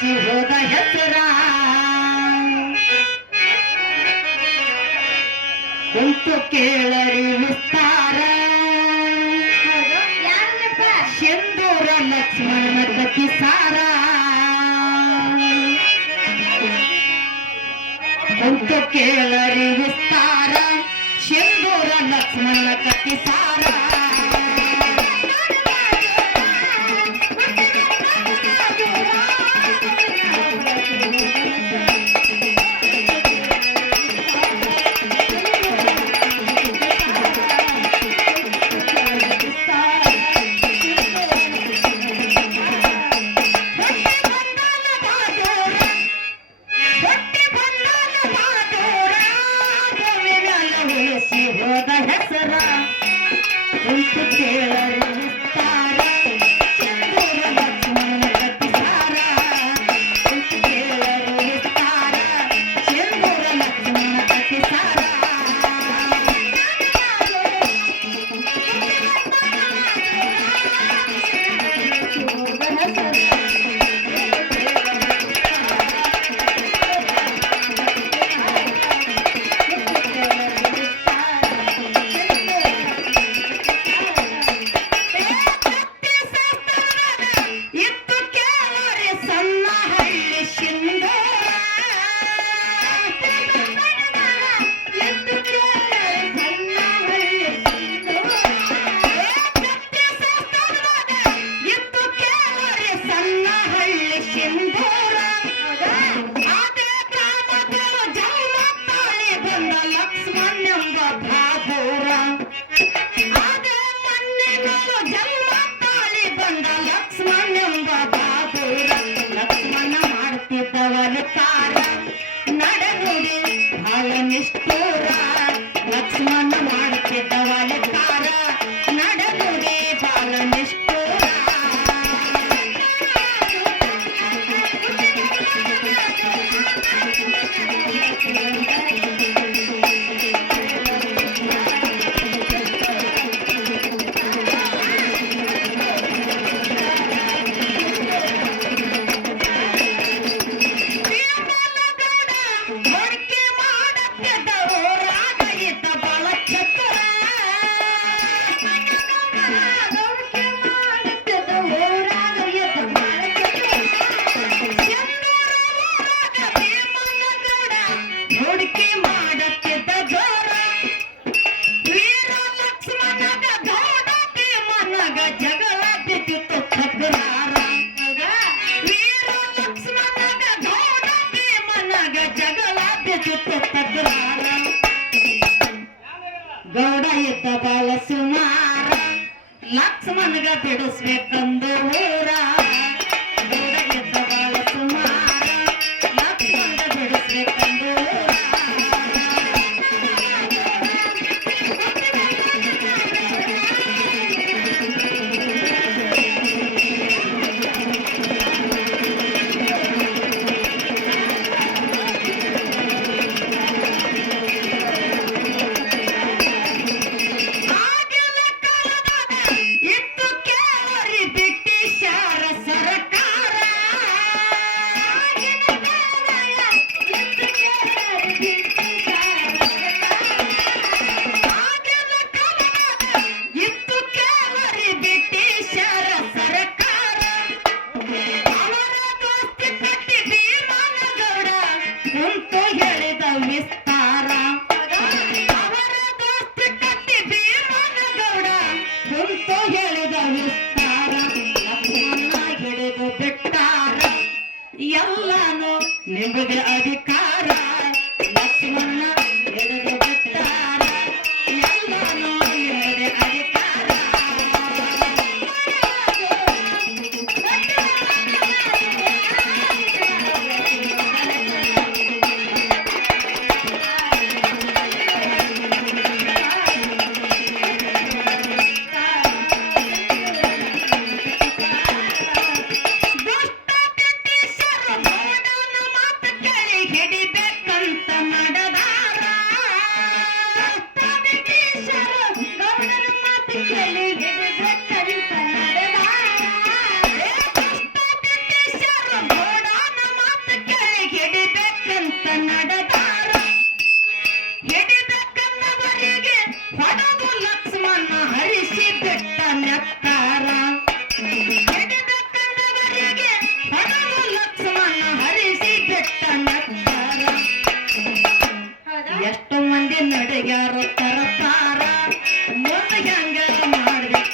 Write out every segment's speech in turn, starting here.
ಉಳಿಸಿ ಹೋದ ಹೆಸರ ಕುಂತು ಕೇಳರಿ ವಿಸ್ತಾರ ಸಿಂಧೂರ ಲಕ್ಷ್ಮಣನ ಕತಿ ಸಾರ ಕುಂತು ಕೇಳರಿ ವಿಸ್ತಾರ ಸಿಂಧೂರ ಲಕ್ಷ್ಮಣನ ಕತಿ ಸಾರ ಹೋದ ಹೆಸರ ಕುಂತು ಕೇಳರಿ ವಿಸ್ತಾರ ಸಿಂಧೂರ ಲಕ್ಷ್ಮಣನ ಕತಿ ಸಾರ ಕುಂತು ಕೇಳರಿ ವಿಸ್ತಾರ ಸಿಂಧೂರ ಲಕ್ಷ್ಮಣನ ಕತಿ ಸಾರ ಲಕ್ಷ್ಮಣ ಮಾಡುತ್ತಿದ್ದವನ ಕಾರ ನಡನುಡಿ ಬಾಲ ನಿಷ್ಠೂರ ಗೌಡ ಇದ್ದ ಬಾಳ ಸುಮಾರ ಲಕ್ಷ್ಮಣಗ ಬಿಡಿಸ್ಬೇಕಂದು ಊರ ಗೌಡ ಇದ್ದ ಬಾಳ ಸುಮಾರ ಲಕ್ಷ್ಮಣಗ ಬಿಡಿಸ್ಬೇಕಂದು ಊರ ಕುಂತು ಹೇಳಿದ ವಿಸ್ತಾರ ಅವರ ದೋಸ್ತಿ ಕಟ್ಟಿ ಭೀಮನ ಗೌಡ ಕುಂತು ಹೇಳಿದ ವಿಸ್ತಾರ ಲಕ್ಷ್ಮಣ ಹಿಡಿದು ಬಿಟ್ಟಾರ ಎಲ್ಲಾನು ನಿಮಗೆ ಅಧಿಕಾರ ಲಕ್ಷ್ಮಣ ಹಿಡಿದು ಬಿಟ್ಟಾರ ಎಲ್ಲಾನು ನಿಮಗೆ ಅಧಿಕಾರ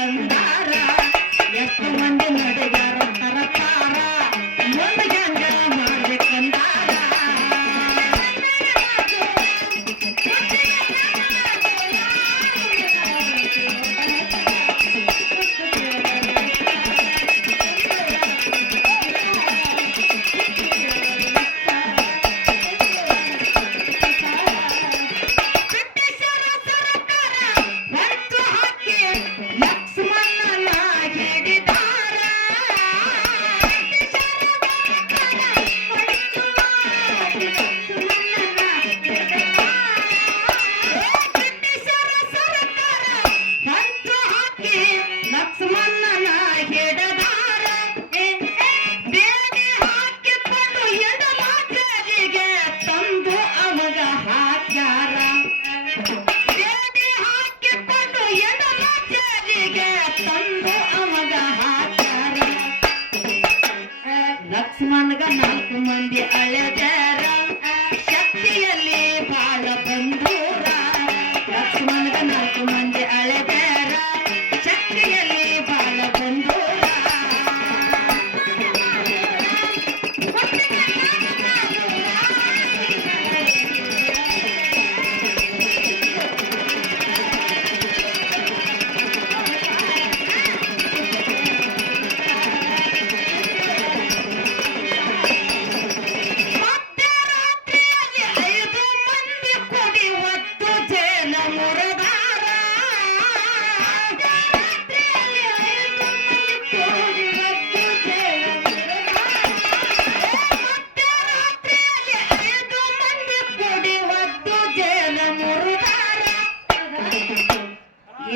ಕಂದಾರ ಎಷ್ಟು ಮಂದಿ ನಡಿಗಾರ ತರತಾರ ಮುಂದೆ ಹೆಂಗ ಮಾಡ್ಬೇಕಂದಾರ ಲಕ್ಷ್ಮಣಗ 4 ಮಂದಿ ಅಳೆದಾರ ಶಕ್ತಿಯಲ್ಲಿ ಬಾಳ ಬಂದೂರ ಲಕ್ಷ್ಮಣಗ 4 ಮಂದಿ ಅಳೆದಾರ ಶಕ್ತಿಯಲ್ಲಿ ಬಾಳ ಬಂದೂರ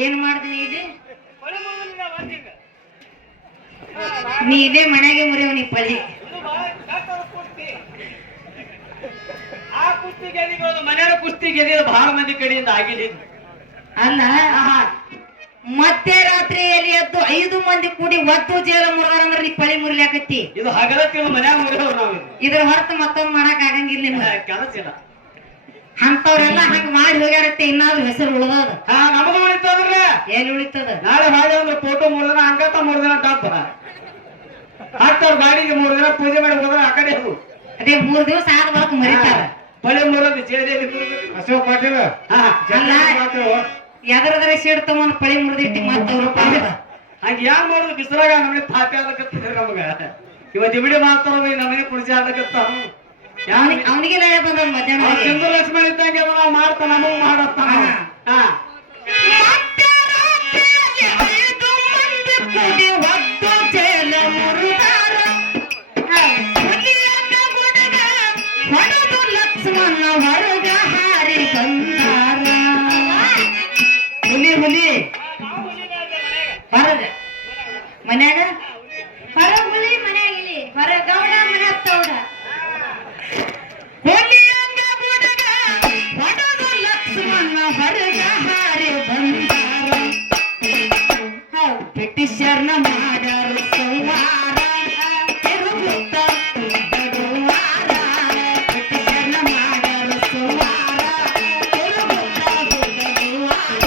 ಏನ್ ಮಾಡ್ತೀನಿ ಇದೆ ನೀ ಇದೇ ಮನೆಗೆ ಮುರಿಯವ ನೀ ಪಳಿ ಆ ಕುಸ್ತಿ ಗೆದಿಗಳು ಮನೆಯ ಕುಸ್ತಿ ಗೆದಿದ ಬಹಳ ಮಂದಿ ಕಡೆಯಿಂದ ಆಗಿಲ್ಲ ಅಲ್ಲ ಮಧ್ಯರಾತ್ರಿಯಲ್ಲಿ ಎದ್ದು 5 ಮಂದಿ ಕೂಡಿ ಒತ್ತು ಜೇಲ ಮುರಿದಾರ ಅಂದ್ರೆ ನೀ ಪಳಿ ಮುರಿಲಾಕತ್ತಿ ಇದು ಹಗಲತ್ತಿನ ಮನ್ಯಾಗ ಮುರಿದವ್ರು ನಾವು ಇದ್ರ ಹೊರತು ಮತ್ತೊಂದ್ ಮಾಡಕ್ ಆಗಂಗಿಲ್ಲ ನಿಮ್ಗೆ ಕೆಲಸ ಇಲ್ಲ ಅಂತವ್ರೆಲ್ಲ ಹಂಗ ಮಾಡಿ ಹೋಗ್ಯಾರತ್ತೆ ಇನ್ನಾದ್ರೂ ಹೆಸರು ಉಳ್ದದ ನಮಗ ಉಳಿತಂದ್ರೆ ಎಲ್ಲಿ ಉಳಿತದ ನಾಳೆ ಹಾಳೆ ಅಂದ್ರೆ ಫೋಟೋ 3 ದಿನ ಅಂಗತ 3 ದಿನ ಡಬ್ಬ ಹಾಕ್ತಾರ ಗಾಡಿಗೆ 3 ದಿನ ಪೂಜೆ ಮಾಡಿ ಹೋದ್ರೆ ಆ ಕಡೆ ಅದೇ 3 ದಿವಸ ಆದ ಬಳಿಕ ಮರಿತಾರ ಪಳೆ ಮುರಿದ ಜೇದೇವಿ ಅಶೋಕ್ ಪಾಟೀಲ್ ಎದರದ್ರ ಸೀಡ್ ತಗೊಂಡ್ ಪಳಿ ಮುರಿದಿಟ್ಟಿ ಮತ್ತವ್ರು ಹಂಗ ಯಾನ್ ಮಾಡುದು ಬಿಸಿಲಾಗ ನಮಗೆ ತಾಪಿ ಆದಕತ್ತಿದ್ರೆ ನಮಗ ಇವ ದಿಬಿಡಿ ಮಾಡ್ತಾರ ನಮಗೆ ಕುಡಿಸಿ ಆದಕತ್ತಾರ ಅವನಿಗೆ ನಾಳೆ ಬಂದ ಮಧ್ಯಾಹ್ನ ಚಂದ್ರ ಲಕ್ಷ್ಮಣ ಇದ್ದಂಗೆ ನಾವು ಮಾಡ್ತಾನ ನಮಗ್ ಮಾಡತ್ತಾನ ಲಕ್ಷ್ಮಣ ಹೊರಗ ಹಾರಿ ಬಂದಾರ ಹುಲಿ ಹುಲಿ ಹೊರಗ ಮನ್ಯಾಗ ಹೊರ ಹುಲಿ ಮನ್ಯಾಗ ಇಲ್ಲಿ ಹೊರ ಗೌಡ ಮನೆ ತೌಡ ಹುಲಿಯಂಗ ಗುಡಗ ಹೊಡದು ಲಕ್ಷ್ಮಣ ಹೊರಗ ಹಾರಿ ಬಂದಾರ ಬ್ರಿಟಿಷರ್ನ ಮಾಡ್ಯಾರು ಸಂವಾರ ತಿರುಗುತ್ತ ಬಡುವಾರ ಬ್ರಿಟಿಷರ್ನ ಮಾಡ್ಯಾರು ಸಂವಾರ ತಿರುಗುತ್ತ ಬಡುವಾರ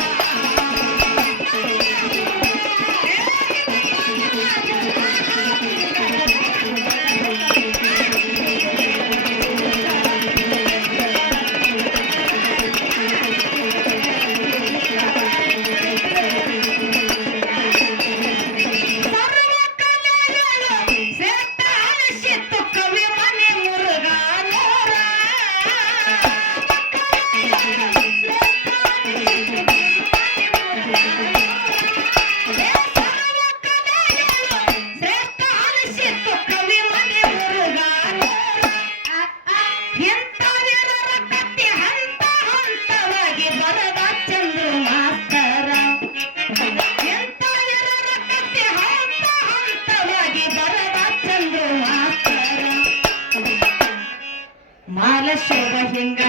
ಮಾಲಶೋಭ ಹಿಂಗ